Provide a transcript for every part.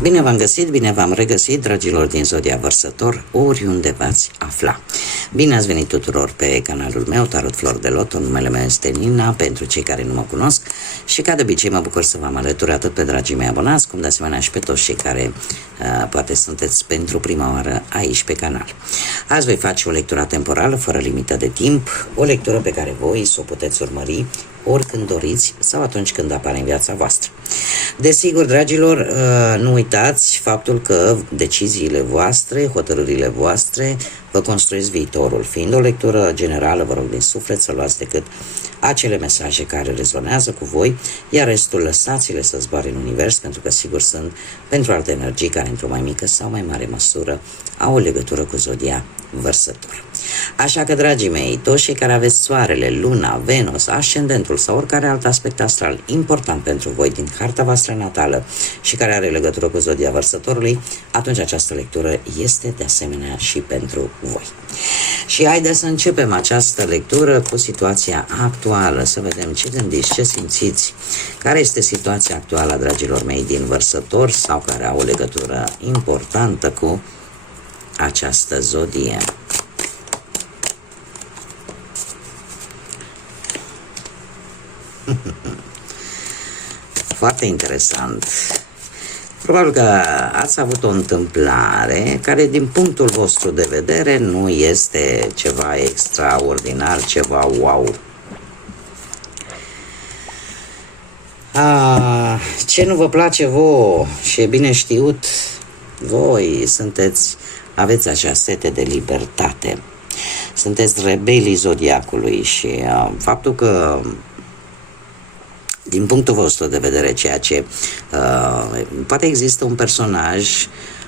Bine v-am găsit, bine v-am regăsit, dragilor din Zodia Vărsător, oriunde v-ați afla. Bine ați venit tuturor pe canalul meu, Tarot Flor de Loto, numele meu este Nina, pentru cei care nu mă cunosc și ca de obicei mă bucur să vă alături atât pe dragii mei abonați, cum de asemenea și pe toți cei care poate sunteți pentru prima oară aici pe canal. Azi voi face o lectură temporală, fără limită de timp, o lectură pe care voi să o puteți urmări oricând doriți sau atunci când apare în viața voastră. Desigur, dragilor, nu uitați faptul că deciziile voastre, hotărârile voastre vă construiesc viitorul. Fiind o lectură generală, vă rog din suflet să luați decât acele mesaje care rezonează cu voi, iar restul lăsați-le să zboare în univers, pentru că sigur sunt pentru alte energii care într-o mai mică sau mai mare măsură au o legătură cu Zodia Vărsător. Așa că, dragii mei, toți cei care aveți soarele, luna, Venus, ascendentul sau oricare alt aspect astral important pentru voi din cartea voastră natală și care are legătură cu Zodia Vărsătorului, atunci această lectură este de asemenea și pentru voi. Și haideți să începem această lectură cu situația actuală, să vedem ce gândiți, ce simțiți, care este situația actuală, dragilor mei, din Vărsător sau care au o legătură importantă cu această zodie. Foarte interesant. Probabil că ați avut o întâmplare care din punctul vostru de vedere nu este ceva extraordinar, ceva wow. Ce nu vă place vouă și e bine știut, voi aveți acea sete de libertate. Sunteți rebelii zodiacului și faptul că din punctul vostru de vedere, ceea ce poate există un personaj,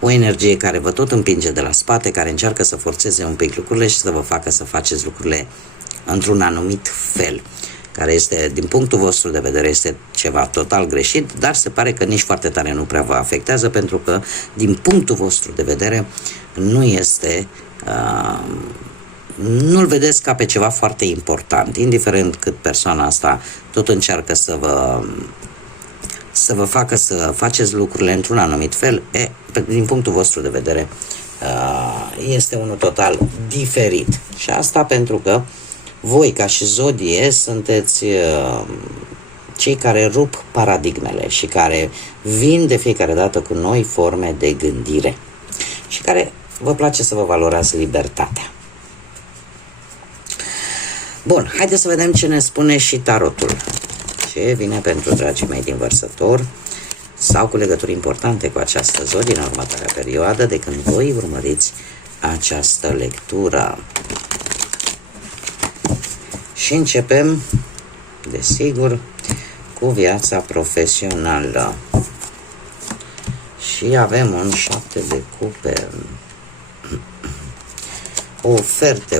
o energie care vă tot împinge de la spate, care încearcă să forțeze un pic lucrurile și să vă facă să faceți lucrurile într-un anumit fel, care este, din punctul vostru de vedere, este ceva total greșit, dar se pare că nici foarte tare nu prea vă afectează, pentru că, din punctul vostru de vedere, nu este... nu-l vedeți ca pe ceva foarte important, indiferent cât persoana asta tot încearcă să vă facă să faceți lucrurile într-un anumit fel, din punctul vostru de vedere este unul total diferit. Și asta pentru că voi, ca și zodie, sunteți cei care rup paradigmele și care vin de fiecare dată cu noi forme de gândire și care vă place să vă valorați libertatea. Bun, haideți să vedem ce ne spune și tarotul. Ce vine pentru dragii mei din Vărsător sau cu legături importante cu această zodie în următoarea perioadă de când voi urmăriți această lectură. Și începem, desigur, cu viața profesională. Și avem un 7 de cupe.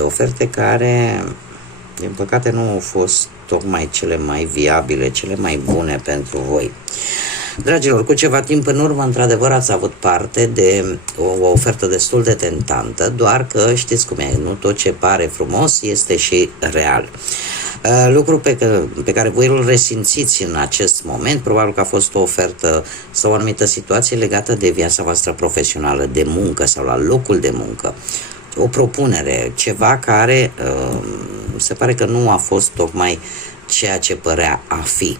Oferte care, din păcate, nu au fost tocmai cele mai viabile, cele mai bune pentru voi. Dragilor, cu ceva timp în urmă, într-adevăr, ați avut parte de o ofertă destul de tentantă, doar că știți cum e, nu tot ce pare frumos este și real. Lucru pe care voi îl resimțiți în acest moment, probabil că a fost o ofertă sau o anumită situație legată de viața voastră profesională, de muncă sau la locul de muncă. O propunere, ceva care se pare că nu a fost tocmai ceea ce părea a fi.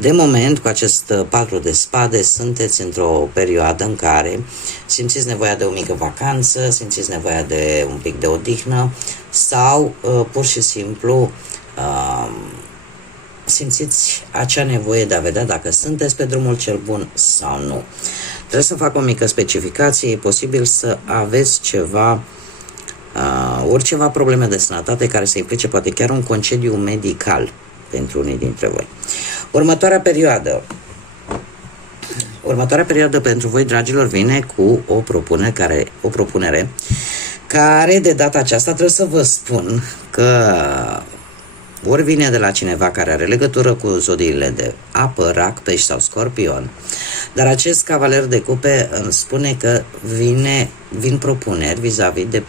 De moment, cu acest 4 de spade, sunteți într-o perioadă în care simțiți nevoia de o mică vacanță, simțiți nevoia de un pic de odihnă sau pur și simplu simțiți acea nevoie de a vedea dacă sunteți pe drumul cel bun sau nu. Trebuie să fac o mică specificație, e posibil să aveți ceva, ori ceva probleme de sănătate care să implice poate chiar un concediu medical pentru unii dintre voi. Următoarea perioadă pentru voi, dragilor, vine cu o propunere care de data aceasta trebuie să vă spun că ori vine de la cineva care are legătură cu zodiile de apă, rac, pești sau scorpion, dar acest cavaler de cupe îmi spune că vin propuneri vis-a-vis de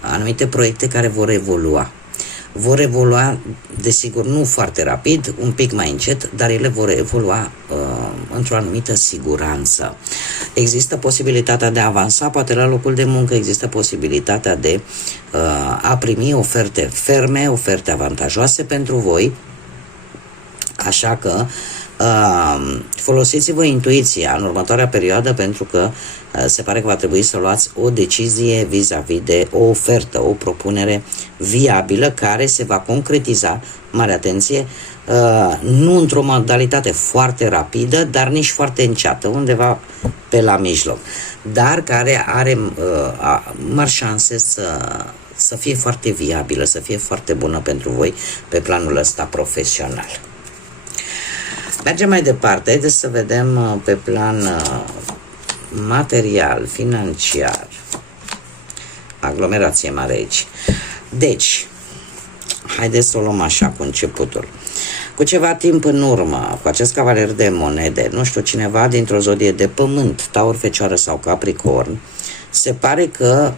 anumite proiecte care vor evolua. Vor evolua, desigur, nu foarte rapid, un pic mai încet, dar ele vor evolua într-o anumită siguranță. Există posibilitatea de a avansa, poate la locul de muncă, există posibilitatea de a primi oferte ferme, oferte avantajoase pentru voi, așa că folosiți-vă intuiția în următoarea perioadă, pentru că se pare că va trebui să luați o decizie vis-a-vis de o ofertă, o propunere viabilă care se va concretiza, mare atenție, nu într-o modalitate foarte rapidă, dar nici foarte înceată, undeva pe la mijloc, dar care are mari șanse să fie foarte viabilă, să fie foarte bună pentru voi pe planul ăsta profesional. Mergem mai departe, haideți să vedem pe plan material, financiar. Aglomerație mare aici. Deci, haideți să o luăm așa cu începutul. Cu ceva timp în urmă, cu acest cavaler de monede, nu știu, cineva dintr-o zodie de pământ, Taur, Fecioară sau Capricorn, se pare că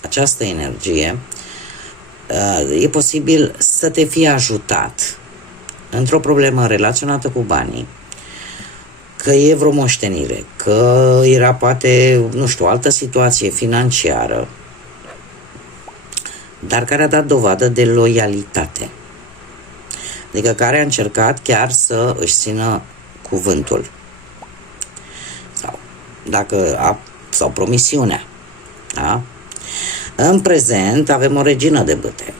această energie e posibil să te fie ajutat într-o problemă relaționată cu banii, că e vreo moștenire, că era poate, nu știu, o altă situație financiară, dar care a dat dovadă de loialitate. Adică care a încercat chiar să își țină cuvântul. Sau promisiunea. Da? În prezent avem o regină de bâte.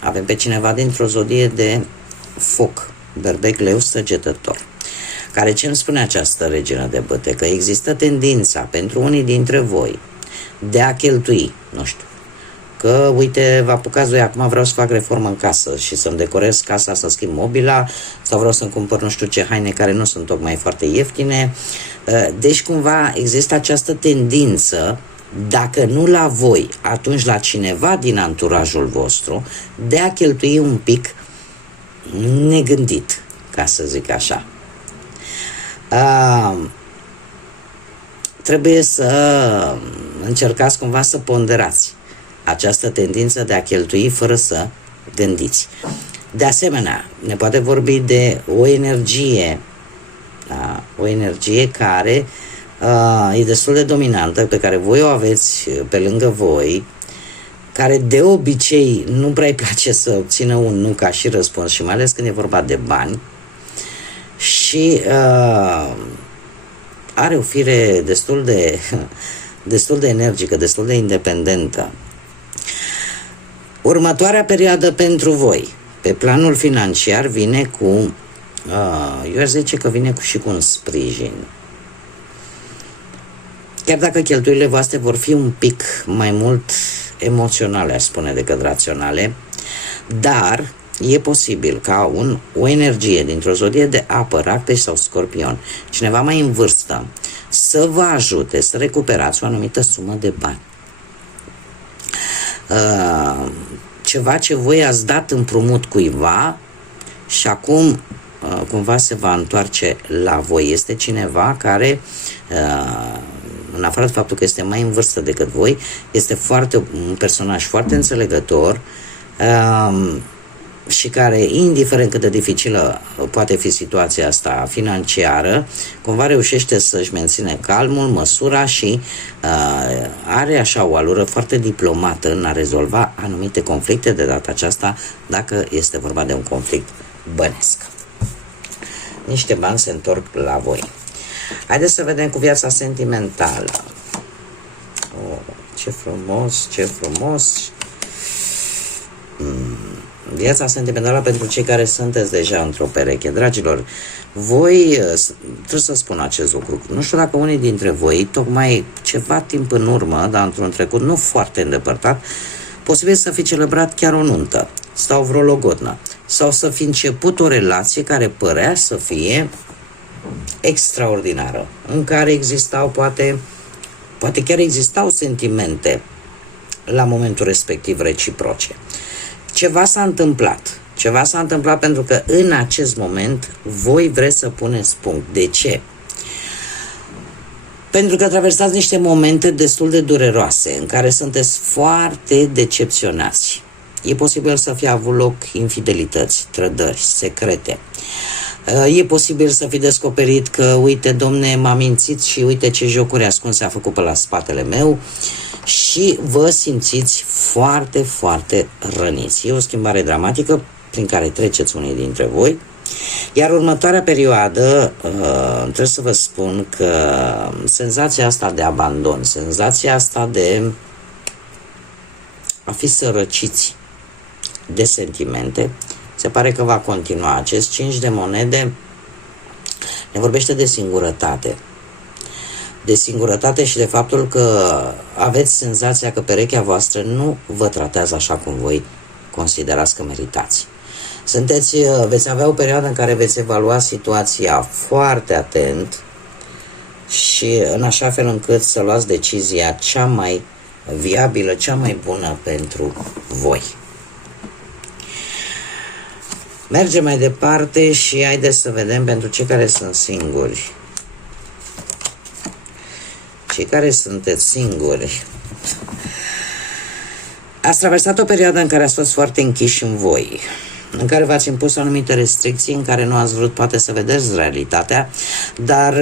Avem pe cineva dintr-o zodie de foc, berbec, leu, săgetător. Care ce îmi spune această regină de bâte? Că există tendința pentru unii dintre voi de a cheltui, nu știu, că uite, vă apucați voi, acum vreau să fac reformă în casă și să-mi decorez casa, să schimb mobila, sau vreau să-mi cumpăr nu știu ce haine care nu sunt tocmai foarte ieftine. Deci cumva există această tendință, dacă nu la voi, atunci la cineva din anturajul vostru, de a cheltui un pic negândit, ca să zic așa. Trebuie să încercați cumva să ponderați această tendință de a cheltui fără să gândiți. De asemenea, ne poate vorbi de o energie, da? O energie care e destul de dominantă, pe care voi o aveți pe lângă voi, care de obicei nu prea îi place să obțină un nu ca și răspuns, și mai ales când e vorba de bani, și are o fire destul de energică, destul de independentă. Următoarea perioadă pentru voi, pe planul financiar, vine cu, eu aș zice că vine și cu un sprijin. Chiar dacă cheltuielile voastre vor fi un pic mai mult emoționale, aș spune, decât raționale, dar e posibil ca o energie dintr-o zodie de apă, Rac, Pești sau Scorpion, cineva mai în vârstă, să vă ajute să recuperați o anumită sumă de bani. Ceva ce voi ați dat împrumut cuiva și acum cumva se va întoarce la voi. Este cineva care, în afară de faptul că este mai în vârstă decât voi, este un personaj foarte înțelegător, și care, indiferent cât de dificilă poate fi situația asta financiară, cumva reușește să-și menține calmul, măsura și are așa o alură foarte diplomată în a rezolva anumite conflicte, de data aceasta dacă este vorba de un conflict bănesc. Niște bani se întorc la voi. Haideți să vedem cu viața sentimentală. Oh, ce frumos, ce frumos! Viața sentimentală pentru cei care sunteți deja într-o pereche. Dragilor, voi, trebuie să spun acest lucru, nu știu dacă unii dintre voi, tocmai ceva timp în urmă, dar într-un trecut nu foarte îndepărtat, posibil să fi celebrat chiar o nuntă sau vreo logodnă, sau să fi început o relație care părea să fie extraordinară, în care existau, poate chiar existau sentimente la momentul respectiv reciproce. Ceva s-a întâmplat pentru că în acest moment voi vreți să puneți punct. De ce? Pentru că traversați niște momente destul de dureroase, în care sunteți foarte decepționați. E posibil să fie avut loc infidelități, trădări, secrete. E posibil să fi descoperit că, uite, domne, m-a mințit și uite ce jocuri ascunse a făcut pe la spatele meu și vă simțiți foarte, foarte răniți. E o schimbare dramatică prin care treceți unii dintre voi. Iar următoarea perioadă, trebuie să vă spun că senzația asta de abandon, senzația asta de a fi sărăciți de sentimente, se pare că va continua. Acest 5 de monede ne vorbește de singurătate. De singurătate și de faptul că aveți senzația că perechea voastră nu vă tratează așa cum voi considerați că meritați. Veți avea o perioadă în care veți evalua situația foarte atent și în așa fel încât să luați decizia cea mai viabilă, cea mai bună pentru voi. Mergem mai departe și haideți să vedem pentru cei care sunt singuri. Cei care sunteți singuri, ați traversat o perioadă în care ați fost foarte închiși în voi, în care v-ați impus anumite restricții, în care nu ați vrut poate să vedeți realitatea, dar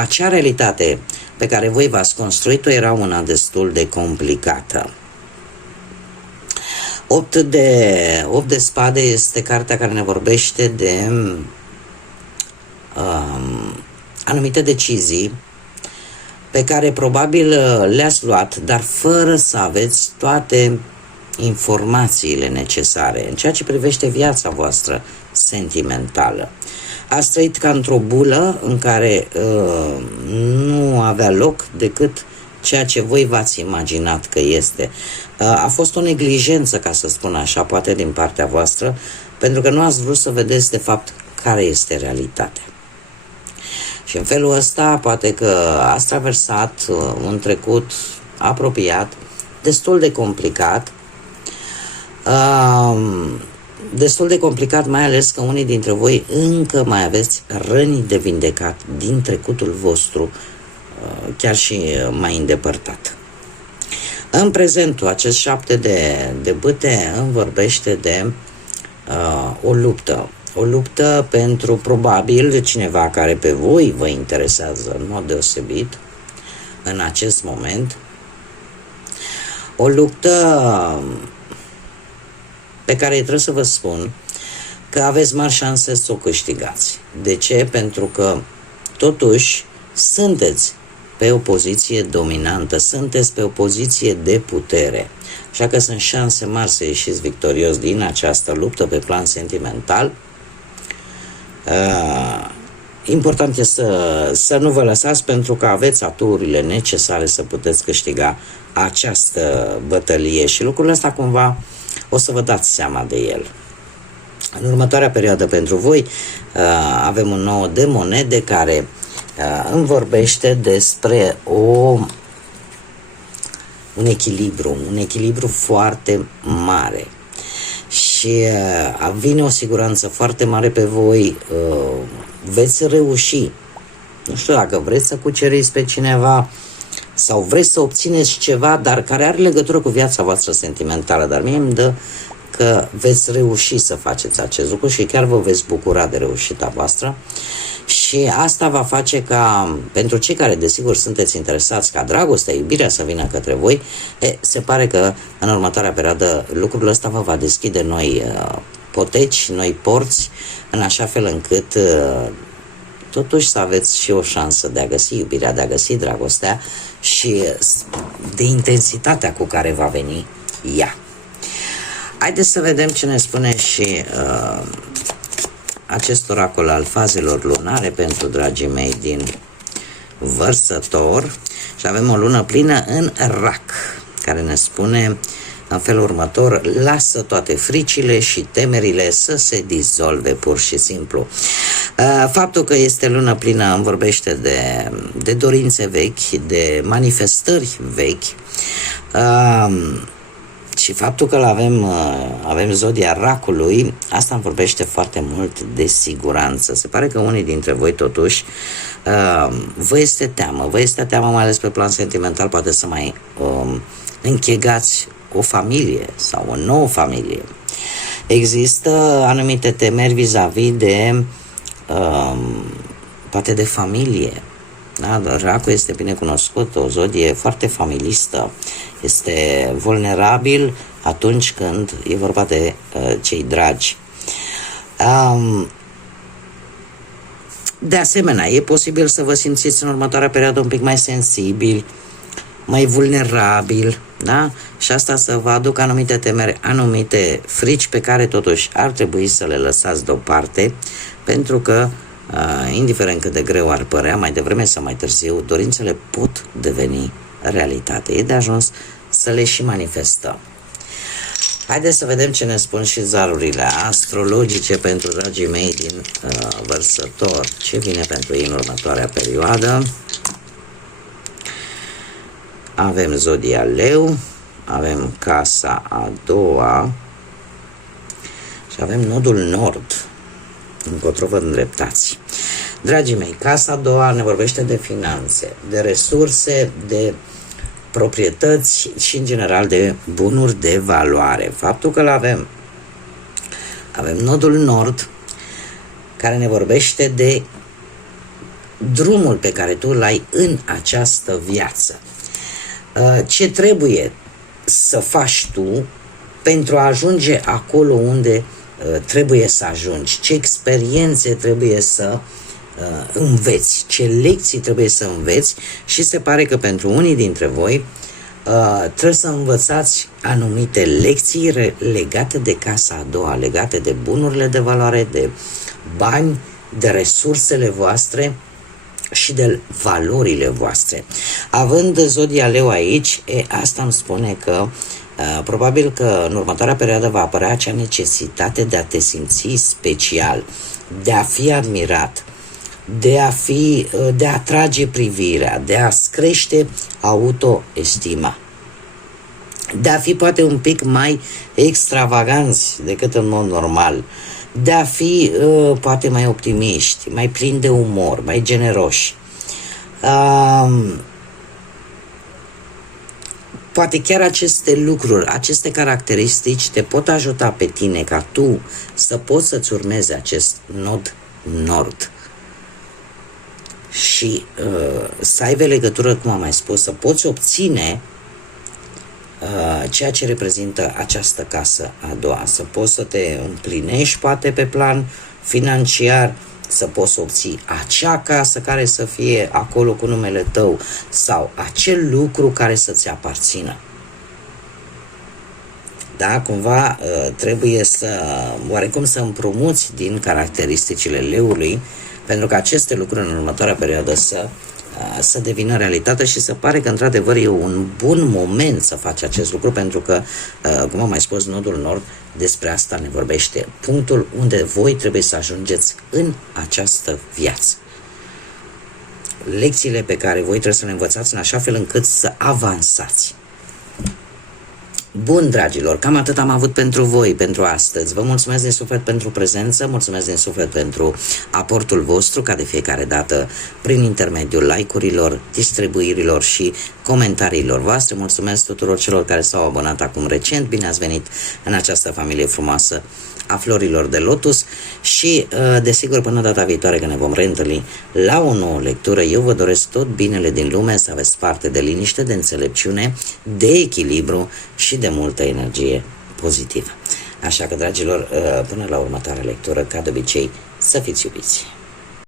acea realitate pe care voi v-ați construit-o era una destul de complicată. 8 de spade este cartea care ne vorbește de anumite decizii pe care probabil le-ați luat, dar fără să aveți toate informațiile necesare în ceea ce privește viața voastră sentimentală. Ați trăit ca într-o bulă în care nu avea loc decât ceea ce voi v-ați imaginat că este. A fost o neglijență, ca să spun așa, poate din partea voastră, pentru că nu ați vrut să vedeți de fapt care este realitatea. Și în felul ăsta poate că ați traversat un trecut apropiat, destul de complicat, mai ales că unii dintre voi încă mai aveți răni de vindecat din trecutul vostru, chiar și mai îndepărtat. În prezentul, acest 7 de bâte îmi vorbește de o luptă pentru probabil cineva care pe voi vă interesează în mod deosebit în acest moment, o luptă pe care trebuie să vă spun că aveți mari șanse să o câștigați. De ce? Pentru că totuși sunteți pe o poziție dominantă, sunteți pe o poziție de putere. Așa că sunt șanse mari să ieșiți victorios din această luptă pe plan sentimental. Important este să nu vă lăsați, pentru că aveți aturile necesare să puteți câștiga această bătălie și lucrul ăsta cumva o să vă dați seama de el. În următoarea perioadă pentru voi avem un 9 de monede care îmi vorbește despre un echilibru foarte mare și vine o siguranță foarte mare pe voi, veți reuși. Nu știu dacă vreți să cuceriți pe cineva sau vreți să obțineți ceva, dar care are legătură cu viața voastră sentimentală, dar mie îmi dă că veți reuși să faceți acest lucru și chiar vă veți bucura de reușita voastră. Și asta va face ca, pentru cei care desigur sunteți interesați ca dragostea, iubirea să vină către voi, se pare că în următoarea perioadă lucrul ăsta vă va deschide noi poteci, noi porți, în așa fel încât totuși să aveți și o șansă de a găsi iubirea, de a găsi dragostea și de intensitatea cu care va veni ea. Haideți să vedem ce ne spune și acest oracol al fazelor lunare pentru dragii mei din Vărsător. Și avem o lună plină în Rac, care ne spune în felul următor: lasă toate fricile și temerile să se dizolve pur și simplu. Faptul că este lună plină îmi vorbește de dorințe vechi, de manifestări vechi, și faptul că avem zodia Racului, asta îmi vorbește foarte mult de siguranță. Se pare că unii dintre voi totuși vă este teamă mai ales pe plan sentimental, poate să mai închegați o familie sau o nouă familie. Există anumite temeri vis-a-vis de poate de familie. Da? Racul este bine cunoscut, o zodie foarte familistă, este vulnerabil atunci când e vorba de cei dragi. De asemenea, e posibil să vă simțiți în următoarea perioadă un pic mai sensibili, mai vulnerabil, da? Și asta să vă aducă anumite temeri, anumite frici pe care totuși ar trebui să le lăsați deoparte, pentru că, indiferent cât de greu ar părea, mai devreme sau mai târziu, dorințele pot deveni realitate. E de ajuns să le și manifestăm. Haideți să vedem ce ne spun și zarurile astrologice pentru dragii mei din Vărsător. Ce vine pentru ei în următoarea perioadă? Avem zodia Leu, avem casa a doua și avem nodul nord. Încotro vă îndreptați. Dragii mei, casa a doua ne vorbește de finanțe, de resurse, de proprietăți și în general de bunuri de valoare. Faptul că avem nodul nord care ne vorbește de drumul pe care tu îl ai în această viață. Ce trebuie să faci tu pentru a ajunge acolo unde trebuie să ajungi, ce experiențe trebuie să înveți, ce lecții trebuie să înveți și se pare că pentru unii dintre voi trebuie să învățați anumite lecții legate de casa a doua, legate de bunurile de valoare, de bani, de resursele voastre și de valorile voastre. Având zodia Leu aici, asta îmi spune că probabil că în următoarea perioadă va apărea acea necesitate de a te simți special, de a fi admirat, de a atrage privirea, de a-ți crește autoestima, de a fi poate un pic mai extravaganți decât în mod normal, de a fi poate mai optimiști, mai plini de umor, mai generoși. Poate chiar aceste lucruri, aceste caracteristici te pot ajuta pe tine ca tu să poți să-ți urmezi acest nod nord și să aibă legătură, cum am mai spus, să poți obține ceea ce reprezintă această casă a doua, să poți să te împlinești poate pe plan financiar, să poți să obții acea casă care să fie acolo cu numele tău sau acel lucru care să-ți aparțină. Da, cumva trebuie oarecum să împrumuți din caracteristicile leului pentru că aceste lucruri în următoarea perioadă să devină realitate și se pare că într-adevăr e un bun moment să faci acest lucru pentru că, cum am mai spus, nodul nord despre asta ne vorbește. Punctul unde voi trebuie să ajungeți în această viață. Lecțiile pe care voi trebuie să le învățați în așa fel încât să avansați. Bun, dragilor, cam atât am avut pentru voi, pentru astăzi. Vă mulțumesc din suflet pentru prezență, mulțumesc din suflet pentru aportul vostru, ca de fiecare dată, prin intermediul like-urilor, distribuirilor și comentariilor voastre. Mulțumesc tuturor celor care s-au abonat acum recent. Bine ați venit în această familie frumoasă a florilor de lotus și, desigur, până data viitoare când ne vom reîntâlni la o nouă lectură, eu vă doresc tot binele din lume, să aveți parte de liniște, de înțelepciune, de echilibru și de multă energie pozitivă. Așa că, dragilor, până la următoarea lectură, ca de obicei, să fiți iubiți!